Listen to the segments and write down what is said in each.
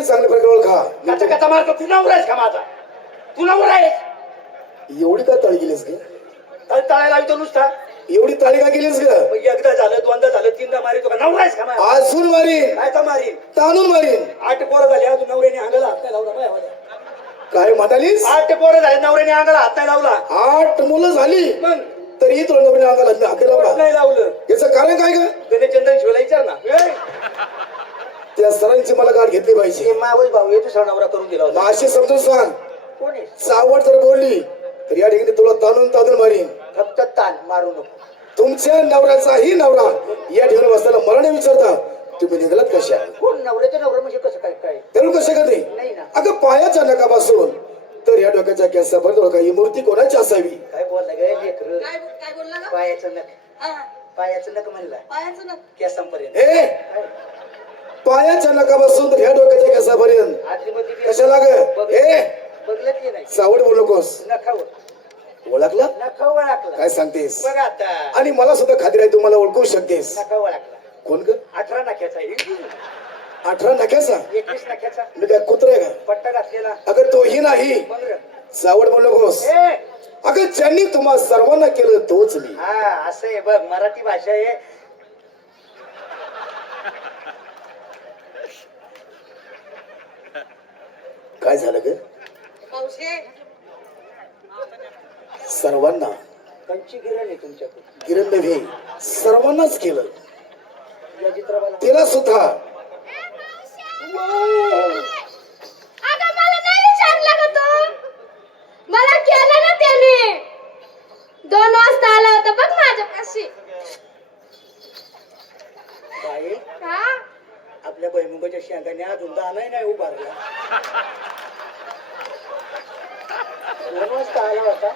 तुम्ही चांगले प्रकारे ओळखा. कसा कसा मारतो तू नवरा आहेस का माझा? तू नवरा आहेस? एवढी का ताळी गेलीस ग? तळायला लावतो नुसता. एवढी ताळी का गेलीस ग? एकदा झालं, दोनदा झालं, तीनदा मारितो का? नवरा आहेस का माझा? अजून मारीन, काय तर मारीन. ताणून मारीन. 8 पोरं झाली अजून नवऱ्याने अंगाला हात नाही लावला. काय म्हणालीस? 8 पोरं झाले नवऱ्याने अंगाला हात नाही लावला. 8 मुलं झाली मग तरी तुला नवऱ्याने अंगाला हात लावला नाही लावलं. याचं कारण काय ग? गणेशचंद्रन शिवला विचार ना. त्या सरांची मला गाठ घेतली पाहिजे. मावस भाऊ येतो सर नवरा करून दिला होता. अशी समजून सांग. कोण आहे? चावट जर बोलली तर या ठिकाणी तुला ताणून ताणून मारीन. फक्त ताण मारू नको. तुमच्या नवऱ्याचाही नवरा या ठिकाणी बसताना मला नाही विचारता तुम्ही निघालात कशा? कोण नवऱ्याचं नवरा म्हणजे कसं काय? काय त्याला कशा का नाही ना. अगं पायाच्या नकापासून तर या डोक्याच्या केसापर्यंत ही मूर्ती कोणाची असावी? काय बोलला गे लेकरं? काय बोलला ना? पायाचं नख. हा, पायाचं नख म्हणला. पायाचं ना. केसांपर्यंत. ए पायाच्या नकापासून तर ह्या डोक्याच्या केसापर्यंत आतलीमध्ये कशाला ग? ए बघलं की नाही? चावड बोलू नकोस. नखावर ओळखला? नखा ओळखला. काय सांगतेस? बघ आता. आणि मला सुद्धा खात्री आहे तुम्हाला ओळखू शकतेस. नखा ओळखला. कोण ग? 18 नख्याचा आहे. 18 नख्याचा? 21 नख्याचा. मी काय कुत्रा आहे का? पट्टा घातलेला. अगं तोही नाही. मग रे. चावड बोलू नकोस. ए अगं ज्यांनी तुम्हा सर्वांना केलं तोच मी. हा असं आहे बघ. मराठी भाषा आहे. काय झालं ग? पावशे. सर्वांना कंची गिरण आहे तुमच्याकडे. किरण नव्हे सर्वांनाच केलं. या चित्रपाला तिला सुद्धा. अगं मला नाही विचारलं का तू? मला केलं ना त्याने. 2 वाजता आला होता बघ माझ्यापाशी. बाई हा? आपल्या भैमुगाच्या शेंगाने अजून दाना नाही उभारला. 2 वाजता आला होता.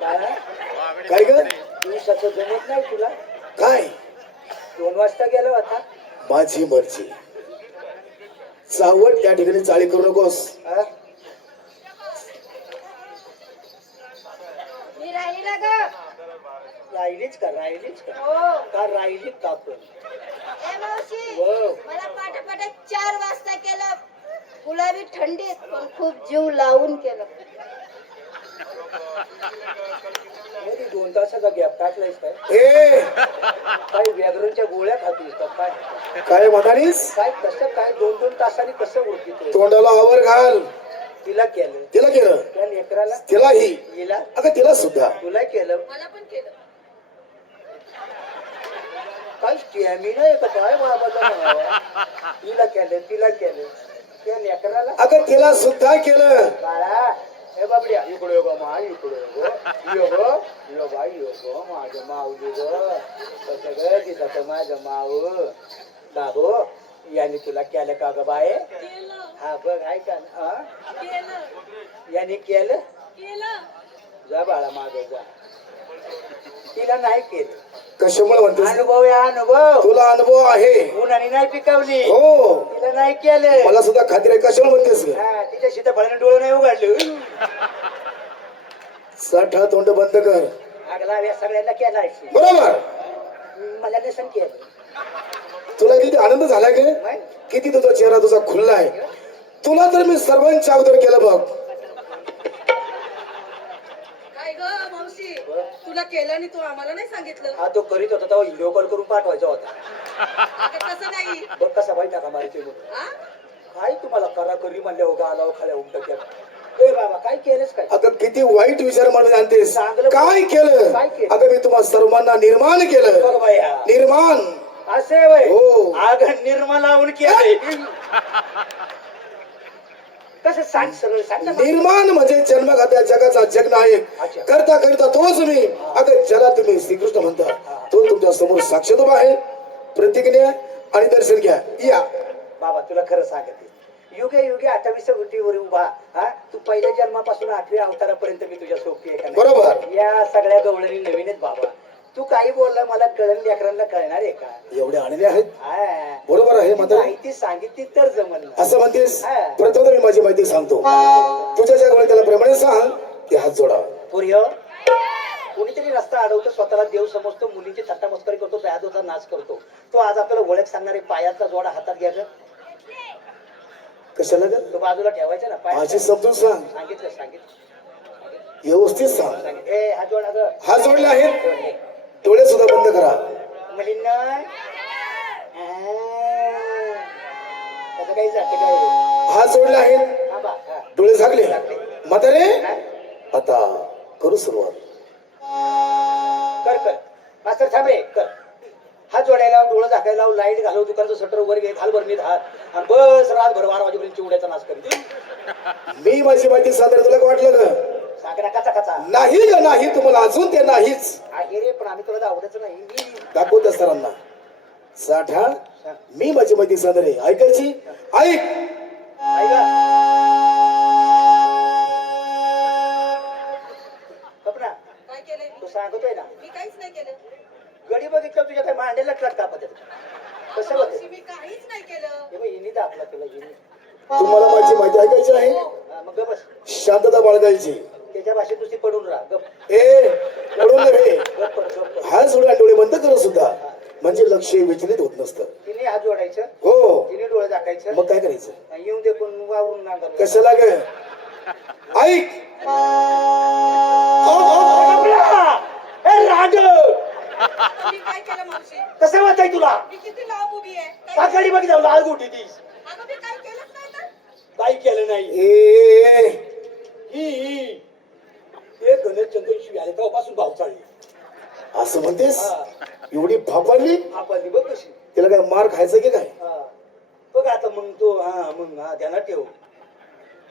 बाळा, काय ग? दिवसाचं जमत नाही तुला. काय? 2 वाजता गेला होता. माझी मर्जी. चावट त्या ठिकाणी चाळी करू नकोस. हा? मी राहिली ना ग. राहिलीच का? राहिलीच का? हो. का राहिलीच का आपण? ए मावशी. हो. मला पाठा 4 वाजता केलं. गुलाबी थंडीत पण खूप जीव लावून केलं. मध्ये 2 तासाचा गॅप टाकलायस काय? ए काही व्याघ्रांच्या गोळ्या खातीस का काय? काय म्हणालीस? काय कसं काय 2-2 तासांनी कसं ओळखीत? तोंडाला आवर घाल. तिला केलं. तिला केलं. त्या लेकराला तिलाही. हिला अगं तिला सुद्धा. तुला केलं. मला पण केलं. काय स्टॅमिना आहे का काय बाबाचा नाव? तिला केलं. तिला केलं. त्या लेकराला अगं तिला सुद्धा केलं. बाळा हे बाबड्या इकडे यो गो मा इकडे यो बाई यो माझं माऊली ग कसं ग तिथं माझं माऊ बाबू याने तुला केलं का ग बाय? केलं. हा बघ ऐका ना. हा? केलं. याने केलं. केलं. जा बाळा माग जा. तिला नाही केलं. कशामुळे म्हणतेस? अनुभव आहे अनुभव. तुला अनुभव आहे. उन्हाने नाही पिकवली. हो तिला नाही केलं. मला सुद्धा खात्री आहे. कशामुळे म्हणतेस ग? हा तिच्या सीताफळाने डोळं नाही उघडलं. साठा तोंड बंद कर. आगला या सगळ्यांना केला बरोबर. मला नसन केलं. तुला किती आनंद झालाय ग? नाही? किती तुझा चेहरा तुझा खुल्ला आहे. तुला तर मी सर्वांच्या अगोदर केलं बघ. काय ग मावशी? तुला केलं आणि तू आम्हाला नाही सांगितलं. हा तो करीत होता तेव्हा व्हिडिओ कॉल करून पाठवायचा होता. अगं तसं नाही. बघ कसा बाई टाका मारायचे म्हणून. हा? काय तुम्हाला करा करी म्हणल्या हो गालाव खाल्या उलट केलं. ए बाबा काय केलंस काय? अगं किती वाईट विचार मला जाणतेस. चांगलं काय केलं? काय केलं? अगं मी तुम्हा सर्वांना निर्माण बघ केलं. बाया निर्माण. असे वय हो. आग निर्मलावून केलंय. कसं सांग सरळ सांग ना. निर्माण म्हणजे जन्मघात्या जगाचा जगनायक. अच्छा. करता करता तोच मी. अगं ज्याला तुम्ही श्रीकृष्ण म्हणता तो तुमच्या समोर साक्षात उभा आहे. प्रतिज्ञा आणि दर्शन घ्या. या बाबा तुला खरं सांगते युगे युगे 28व्या गुटीवर उभा. हा तू पहिल्या जन्मापासून 8व्या अवतारापर्यंत मी तुझ्या सोबती आहे का नाही? बरोबर. या सगळ्या गवळणी नवीनच बाबा. तू काही बोलला मला कळण लेकरांना कळणार आहे का? एवढे आलेले आहेत. हा. बरोबर आहे म्हातारी. माहिती सांगितली तर जमल ना. असं म्हणतेस. हा. प्रथम मी माझी माहिती सांगतो. तुझ्या ज्या वेळी त्याला प्रमाणे सांग ते हात जोडा. पुर्यो कोणीतरी रस्ता अडवतो, स्वतःला देव समजतो, मुलींची थट्टा मस्करी करतो, दयादोचा नाच करतो. तो आज आपल्याला ओळख सांगणारे पायातला जोडा हातात घ्यायचा. कशाला ग? तो बाजूला ठेवायचा ना पाय. माझी समजून सांग, सांगितलं व्यवस्थित सांग. ए हा जोडा ग. हात जोडले आहेत, डोळे सुद्धा बंद करा. मुलींना त्याचं काही जाते काय हात जोडले आहेत, हा बा हा. डोळे झाकले. म्हातारे आता करू सुरुवात. कर कर मास्तर थांब रे कर. हात जोडायला डोळं झाकायला लाव, लाईट घालव, दुकानचं शटर वर घे, घाल बरणीत हात आणि बस रातभर 12 वाजेपर्यंत चिवड्याचा नाच करते. मी माझी माहिती सादर, तुला काय वाटलं ग? सागरा कचा कचा नाही ग नाही, तुम्हाला अजून ते नाहीच. आहे रे, पण आम्ही तुला आवडत नाही. दाखवत सरांना साठा. मी माझी माहिती सादर आहे, ऐकायची? ऐक. ऐका कपना काय केलंय? तू सांगतोय ना, मी काहीच नाही केलं. गडी बघितलं तुझ्या काही मांडेला ट्रक कापत कसं होत? मावशी, मी काहीच नाही केलं. हिनी दाखला तुला हिनी. तुम्हाला माझी माहिती ऐकायची आहे? हा, मग गप बस. शांतता बाळगायची. त्याच्या भाषेत नुसती पडून राहा. गप ए पडून नव्हे, गप पड गप पड. हात जोडून डोळे बंद करू सुद्धा, म्हणजे लक्ष विचलित होत नसतं. तिने हात जोडायचं, हो, तिने डोळे दाखायचं, मग काय करायचं? येऊन दे कोण वावरून नांगर. कशाला ग? ऐक. मी काय केलं मावशी? कसं वाटतंय तुला? मी किती लांब उभी आहे. काकडी बघितलं लाल गोटी तीस. अगं मी काय केलंच नाही तर. काही केलं नाही. ए ही एक गणेश चंद्र शिवी आले तेव्हापासून भाव चालली. असं म्हणतेस? हा. एवढी फापाडली? आपण बघ कशी. तिला काय मार खायचं की काय? हा. बघ आता मग तो मग ध्यानात ठेव.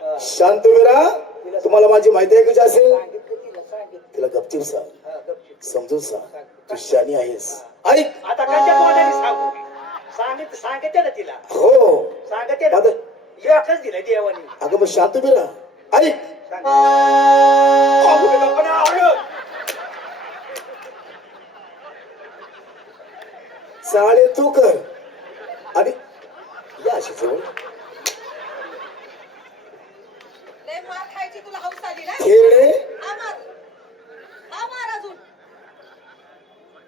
हा. शांत विरा, तुम्हाला माझी माहिती ऐकायची असेल सांगितलं तिला सांगितलं. तिला गपचीप सांग, हा, गपचूप. समजून सांग. तू शानी आहेस. ऐक. आता काच्या तोंडाने सांगू. सांगते ना तिला. हो, सांगते ना. आता- एकच दिलं देवानी. अगं मग शांत विरा, ऐक. सांग. अहो, बे बाप्पा, आवडलं. चाळे तू कर आणि या अशी जवळ. लय मार खायची तुला हौस आली ना? खेळणे मार अजून.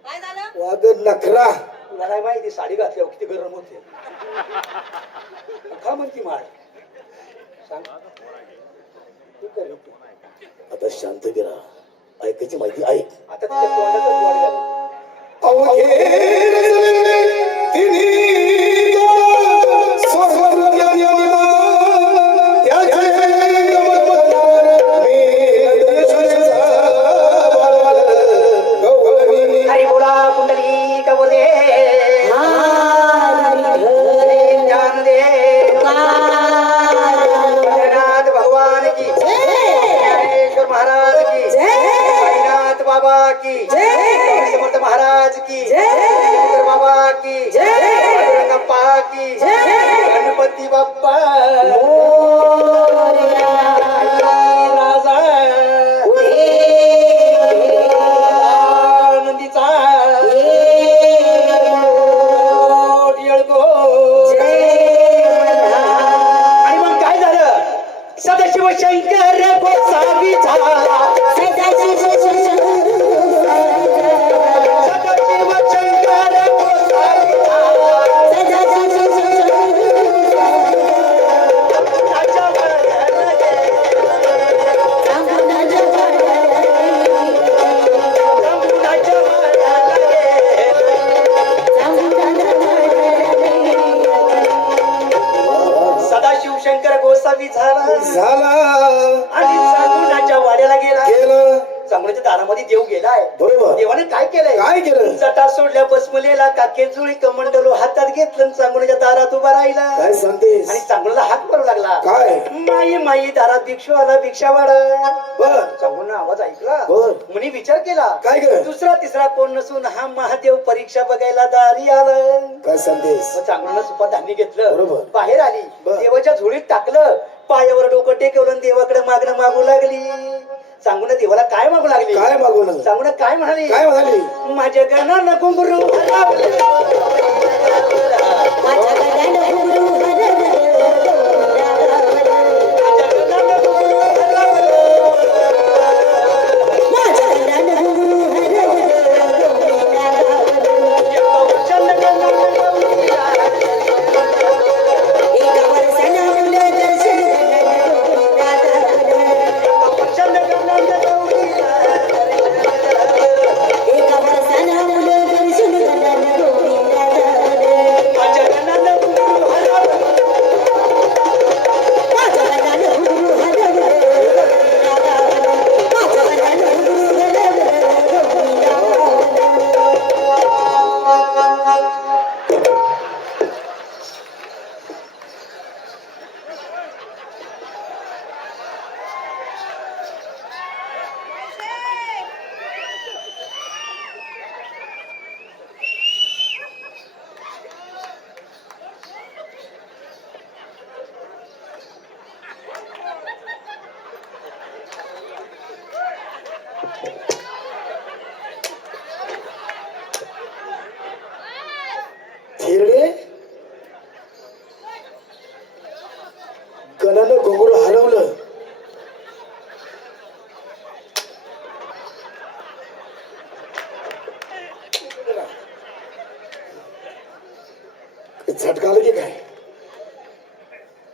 काय झालं? वाग नखरा. तुला नाही माहिती साडी घातल्यावर किती गरम होते. का म्हणती माळ? सांग. तू कर तू. आता शांत विरा, ऐकायची माहिती ऐक. आता तिच्या तोंडातच गोड झाली. हरी बोला कुंडली कवरे ज्ञान दे जगन्नाथ भगवान की ज्ञानेश्वर महाराज की साईनाथ बाबा की समर्थ महाराज की शंकर बाबा की पांडुरंगप्पा की गणपती बाप्पा राजा आनंदीचा येळगो. आणि मग काय झालं? सदाशिव शंकर गोसावी झाला. सदाशिव शंकर गोसावी सदाशिव शंकर गोसावी झाला झाला आणि चांगुणाच्या वाड्याला गेला. गेलं. चांगुणाच्या दारामध्ये देव गेलाय. बरोबर. देवाने काय केलंय? काय केलं? जटा सोडल्या बसमलेला काके जुळी कमंडलो हातात घेतलं आणि चांगुणाच्या दारात उभा राहिला. काय सांगतेस? आणि चांगुणाला हाक मारू लागला. काय? माई माई दारात भिक्षू आला भिक्षा वाढा. बर चांगुणा आवाज ऐकला. बर. मुनी विचार केला. काय ग? दुसरा तिसरा कोण नसून हा महादेव परीक्षा बघायला दारी आला. काय सांगतेस? चांगलं सुपा धान्य घेतलं. बरोबर. बाहेर आली. बर. देवाच्या झोळीत टाकलं. पायावर डोकं टेकवलं आणि देवाकडे मागणं मागू लागली. सांगून देवाला काय मागू लागली? काय मागवलं? सांगून काय म्हणाली? काय म्हणाली? माझ्या गणानं घुंगरू हरवलं. माझ्या गणानं घुंगरू हरवलं. की काय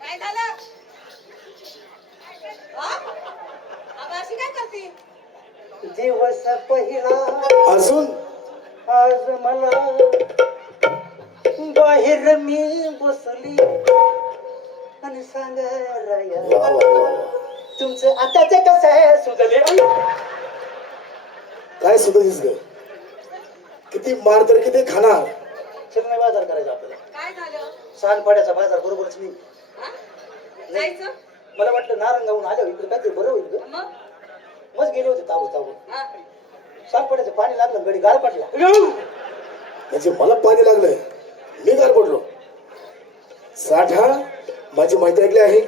काय झालं हा? अगं अशी काय करते दिवस पहिला अजून आज मला बाहेर मी बसली आणि सांगायला वा वा वा वा. तुमचं आताच कसं आहे सुचले काय सुद्धा ग किती मार तर किती खाणार नाही बाजार करायचा आपल्याला काय झालं सानपाड्याचा बाजार बरोबरच नाही हा? जायचं मला वाटलं नारंगाहून आल्यावर इकडे काहीतरी बरं होईल गं. मग मग गेले होते ताबू ताबू हा. सानपाड्याचं पाणी लागलं गडी गार पडला म्हणजे मला पाणी लागलंय मी गार पडलो साठा माझी माहिती ऐकली आहे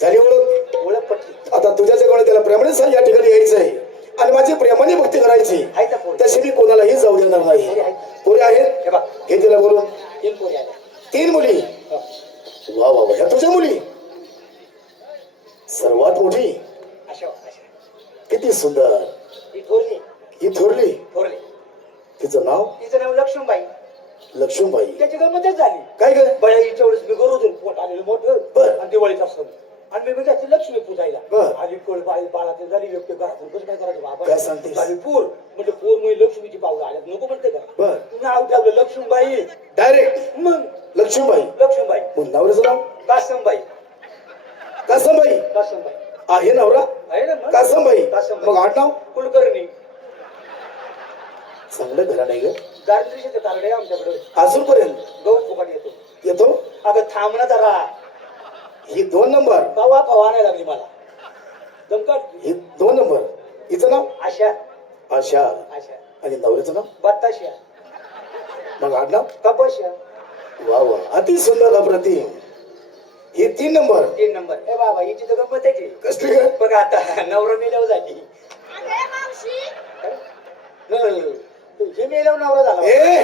झाली ओळख पटली आता तुझ्या जगाने त्याला प्रेमाने सांग या ठिकाणी यायचं आहे आणि माझी प्रेमाने भक्ती करायची आहे का पोरी? तशी मी कोणालाही जाऊ देणार नाही पुरे आहेत हे बघ हे तिला बोलून 3 पोरी आल्या 3 मुली हो. वा वा वा ह्या तुझ्या मुली सर्वात मोठी अशा किती सुंदर ही थोरली ही थोरली थोरली तिचं नाव तिचं नाव लक्ष्मीबाई लक्ष्मीबाई त्याची गंमतच झाली काय ग बळ्या हिच्यावरच मी गरोदर पोट आलेलं मोठं बर. आणि दिवाळीचा सण आणि मी त्याची लक्ष्मी पूजायला बर. आली कळ बाई बाळाची झाली व्यक्त घरातून कसं काय करायचं बाबा काय सांगतेस? झाली पूर म्हणजे पूर म्हणजे लक्ष्मीची पावलं आल्यात नको म्हणते का बर नाव ठेवलं लक्ष्मीबाई डायरेक्ट मग लक्ष्मीबाई लक्ष्मीबाई मग नवऱ्याचं नाव कासमबाई कासमबाई कासमबाई आहे नवरा आहे ना मग? कासमबाई कासमबाई. मग आडनाव कुलकर्णी चांगलं घरा नाही ग दारिद्र्याचे तारडे आमच्याकडे अजूनपर्यंत गहू फुकट येतो येतो अगं थांब ना जरा ही 2 नंबर पवा पवा नाही लागली मला दमकट ही 2 नंबर हिचं नाव आशा आशा आशा आणि नवऱ्याचं नाव बत्ताशा मग आडनाव कपशा वा वा अति सुंदर अप्रतिम ही 3 नंबर 3 नंबर ए बाबा हिची तर गंमत आहे की. कसली ग बघ आता नवरा मेल्यावर झाली अगं मावशी नाही, हे मेल्यावर नवरा झाला ए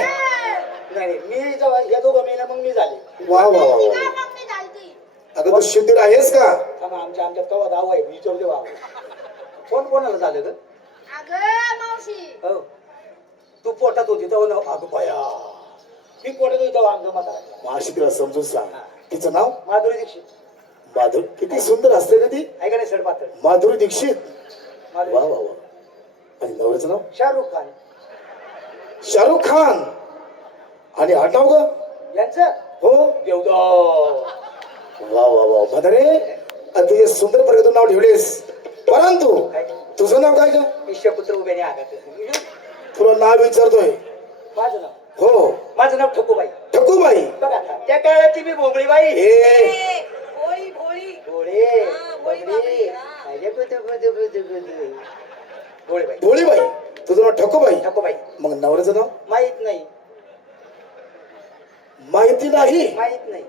नाही मी जेव्हा या दोघं मेल्या मग मी झाले वा वा वा वा काय मम्मी घालती अगं तू शुद्धीर आहेस का थांबा आमच्यात कवा दाव आहे विचारू दे बाबा कोण कोणाला झालं ग अगं मावशी हो तू पोटात होती तेव्हा नव अगं बाया मी पोटात होती तेव्हा अंग म्हातारा माशी तिला समजून सांग तिचं नाव माधुरी दीक्षित माधुरी किती सुंदर असते का ती ऐका नाही सड पातळ माधुरी दीक्षित माधुरी वा वा वा आणि नवऱ्याचं नाव शाहरुख खान शाहरुख खान आणि आडनाव ग यांचं हो देवदाव वा वा वा म्हातारे अतिशय सुंदर प्रकारचं नाव ठेवलेस परंतु तुझं नाव काय ग ईश्वपुत्र उभ्याने आघात तुला नाव विचारतोय माझं नाव हो माझं नाव ठकूबाई ठकूबाई बघा आता त्या काळाची मी भोंगळीबाई ए भोळी भोळी भोळे हा, भोळी बाबरी, हा. भोळेबाई भोळीबाई तुझं नाव ठकूबाई ठकूबाई मग नवऱ्याचं नाव माहित नाही माहिती नाही माहित नाही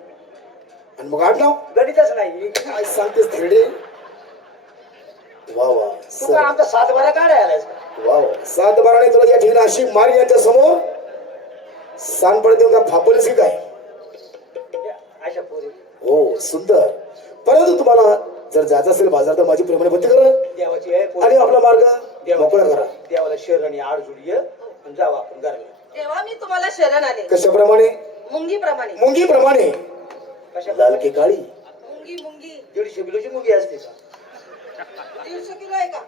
आणि मग आडनाव गणितच नाही काय सांगतेस थेरडे वा वा तू का आमचा 7-12 काढाय आलायस का? वा वा 7-12 तुला या ठिकाणी अशी मार यांच्या समोर सांगपड देऊन का फापलीस की काय अशा पोरी हो सुंदर परंतु तुम्हाला जर जायचं असेल बाजार तर माझी प्रेमाने भक्ती करा देवाची आहे पोरी. आणि आपला मार्ग मोकळा करा देवाला शरण आणि आड जुडी आणि जाऊ आपण घराला तेव्हा मी तुम्हाला शरण आले कशाप्रमाणे मुंगी प्रमाणे मुंगीप्रमाणे कशा लाल की काळी मुंगी मुंगी 150 किलोची मुगी असते का 150 किलो आहे का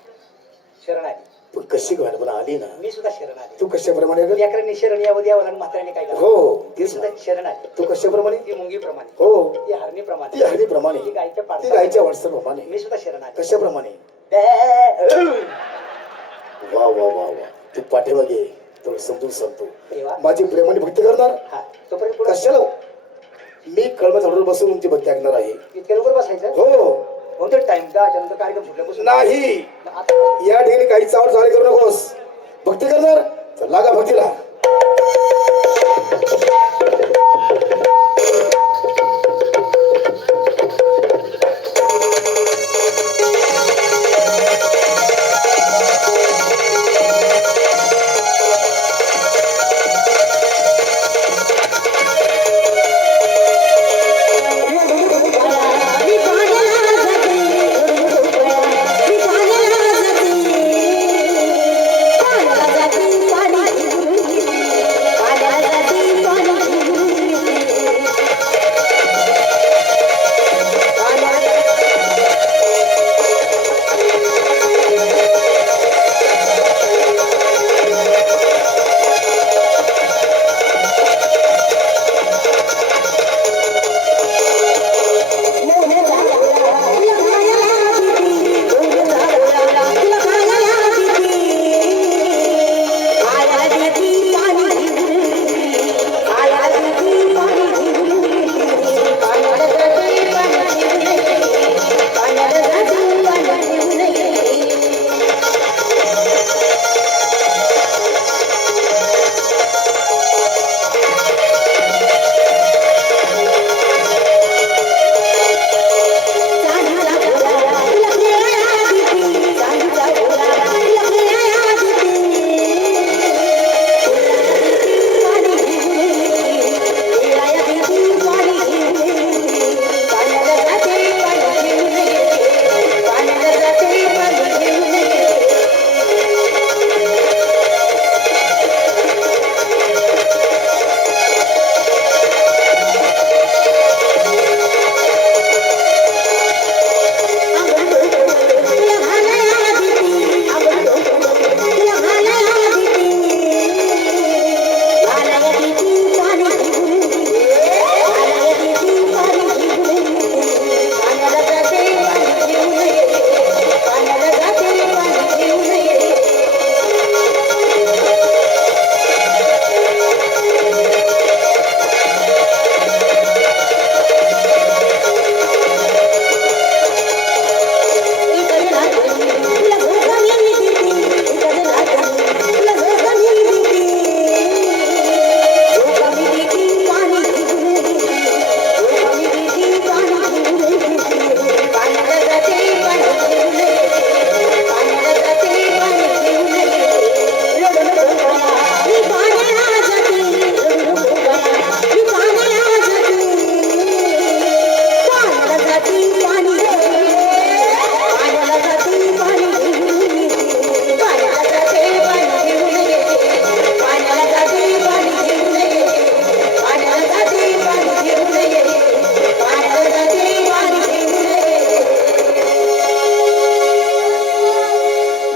शरण आली पण कशी गाड पण आली ना मी सुद्धा शरण आले तू कशाप्रमाणे ग? लेकरांनी शरण यावं द्यावं आणि म्हाताऱ्याने काय करावं हो ती तेच सुद्धा ना. शरण आली तू कशाप्रमाणे ती मुंगी प्रमाणे हो ती हरणी प्रमाणे ती हळदीप्रमाणे ती गायच्या ती पाडसाप्रमाणे. गायच्या वाटसाप्रमाणे मी सुद्धा शरण आले कशाप्रमाणे बॅ- वा वा वा वा तू पाठीमागे तुला समजून सांगतो तेव्हा माझी प्रेमाने भक्ती करणार हा तोपर्यंत पुढं कशाला मी कळम झाडावर बसून तुमची भक्ती ऐकणार आहे इतक्या लवकर बसायचं हो कोणतं टाइम का त्यानंतर कार्यक्रम सुटल्यापासून नाही आता या ठिकाणी काही चावड चाळे करू नकोस भक्ती करणार तर लागा भक्तीला पाण्याला जाती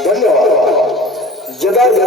धन्यवाद जगात